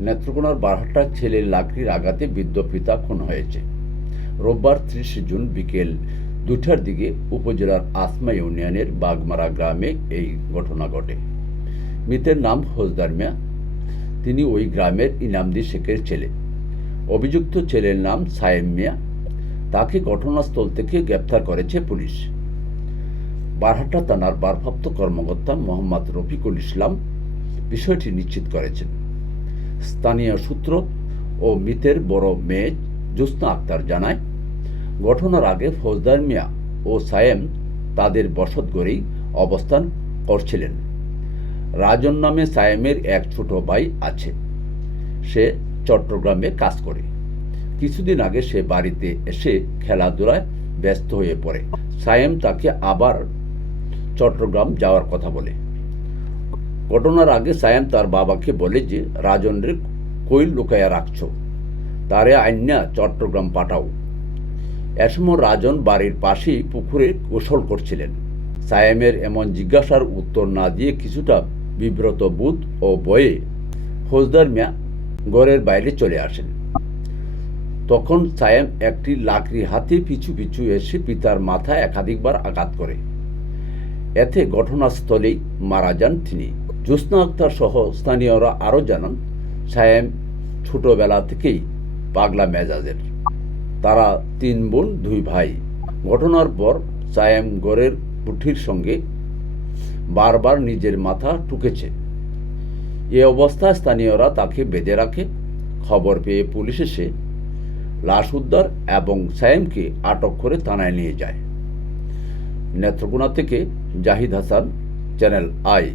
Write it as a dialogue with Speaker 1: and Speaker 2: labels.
Speaker 1: নেত্রকোনার বারহাট্টার ছেলে লাকড়ির আঘাতে বৃদ্ধ পিতা খুন হয়েছে। রোববার ত্রিশে জুন বিকেল দুটার দিকে উপজেলার আসমা ইউনিয়নের বাগমারা গ্রামে এই ঘটনা ঘটে। মৃতের নাম হোজদার মিয়া। তিনি ওই গ্রামের ইনামদি শেখের ছেলে। অভিযুক্ত ছেলের নাম সায়েম মিয়া। তাকে ঘটনাস্থল থেকে গ্রেপ্তার করেছে পুলিশ। বারহাট্টা থানার ভারপ্রাপ্ত কর্মকর্তা মোহাম্মদ রফিকুল ইসলাম বিষয়টি নিশ্চিত করেছেন। স্থানীয় সূত্র ও মৃতের বড় মেয়ে জ্যোৎস্না আক্তার জানায়, ঘটনার আগে ফৌজদার মিয়া ও সায়েম তাদের বসত গড়েই অবস্থান করছিলেন। রাজন নামে সায়েমের এক ছোট ভাই আছে। সে চট্টগ্রামে কাজ করে। কিছুদিন আগে সে বাড়িতে এসে খেলাধুলায় ব্যস্ত হয়ে পড়ে। সায়েম তাকে আবার চট্টগ্রাম যাওয়ার কথা বলে। ঘটনার আগে সায়েম তার বাবাকে বলে যে রাজনরে কই লুকাইয়া রাখছ তারে আইনা চট্টগ্রাম পাঠাও এ সময় রাজন বাড়ির পাশেই পুকুরে গোসল করছিলেন সায়েমের এমন জিজ্ঞাসার উত্তর না দিয়ে কিছুটা বিব্রত বোধ ও বয়ে ফৌজদার মিয়া ঘরের বাইরে চলে আসেন তখন সায়েম একটি লাকড়ি হাতে পিছু পিছু এসে পিতার মাথায় একাধিকবার আঘাত করে এতে ঘটনাস্থলেই মারা যান তিনি জ্যোৎস্না আক্তার সহ স্থানীয়রা আরও জানান, সায়েম ছোটবেলা থেকেই পাগলা মেজাজের। তারা তিন বোন, দুই ভাই। ঘটনার পর সায়েম গড়ের পুঠির সঙ্গে বারবার নিজের মাথা টুকেছে এ অবস্থায় স্থানীয়রা তাকে বেঁধে রাখে। খবর পেয়ে পুলিশ এসে লাশ উদ্ধার এবং সায়েমকে আটক করে থানায় নিয়ে যায়। নেত্রকোনা থেকে জাহিদ হাসান, চ্যানেল আই।